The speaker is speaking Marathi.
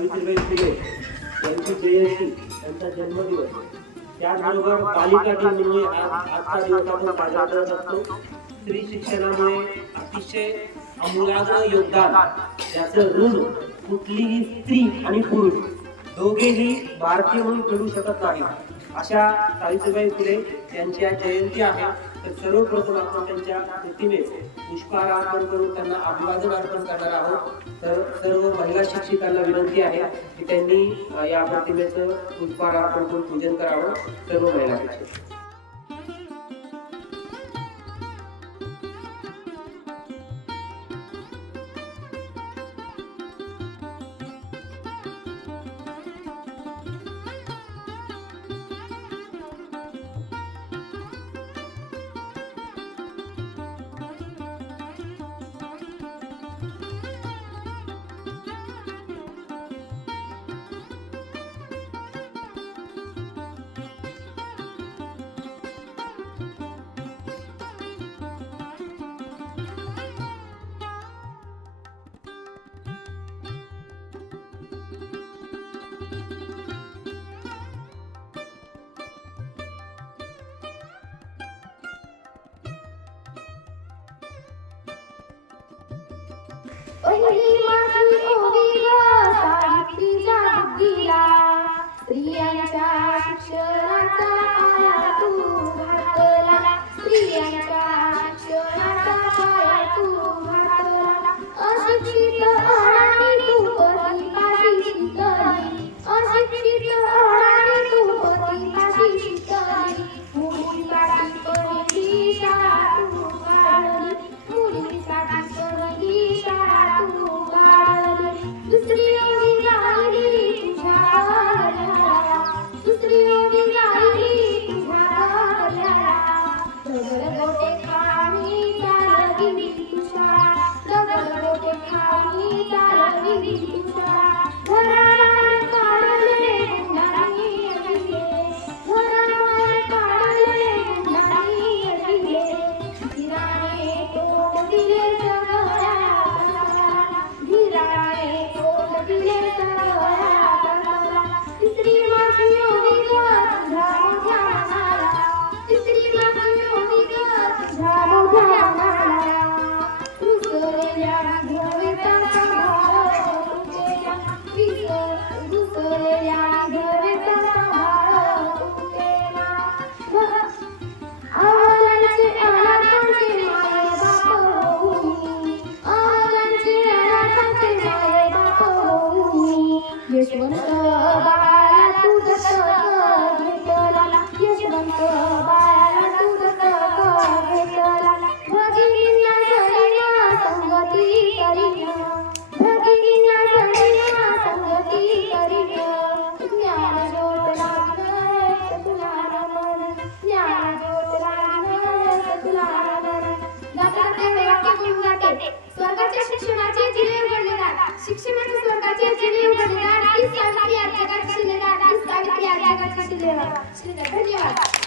सावित्रीबाई फुले यांची जयंती त्यांचा जन्मदिवस. त्याचबरोबर पालिका दिन आजचा दिवस आपण साजरा करत असतो. स्त्री शिक्षणामुळे अतिशय अमूलाग्र योगदान त्याचं ऋण कुठलीही स्त्री आणि पुरुष दोघेही भारतीय म्हणून फेडू शकत नाही. अशा सावित्रीबाई फुले यांची आज जयंती आहे. तर सर्वप्रथम आपण त्यांच्या प्रतिमे पुष्पहार अर्पण करून त्यांना अभिवादन अर्पण करणार आहोत. तर सर्व महिला शिक्षिकांना विनंती आहे की त्यांनी या प्रतिमेचं पुष्पहार अर्पण करून पूजन करावं सर्व महिला शिक्षक Holy दगड गोटे で壊れた。谢谢，谢谢，再见。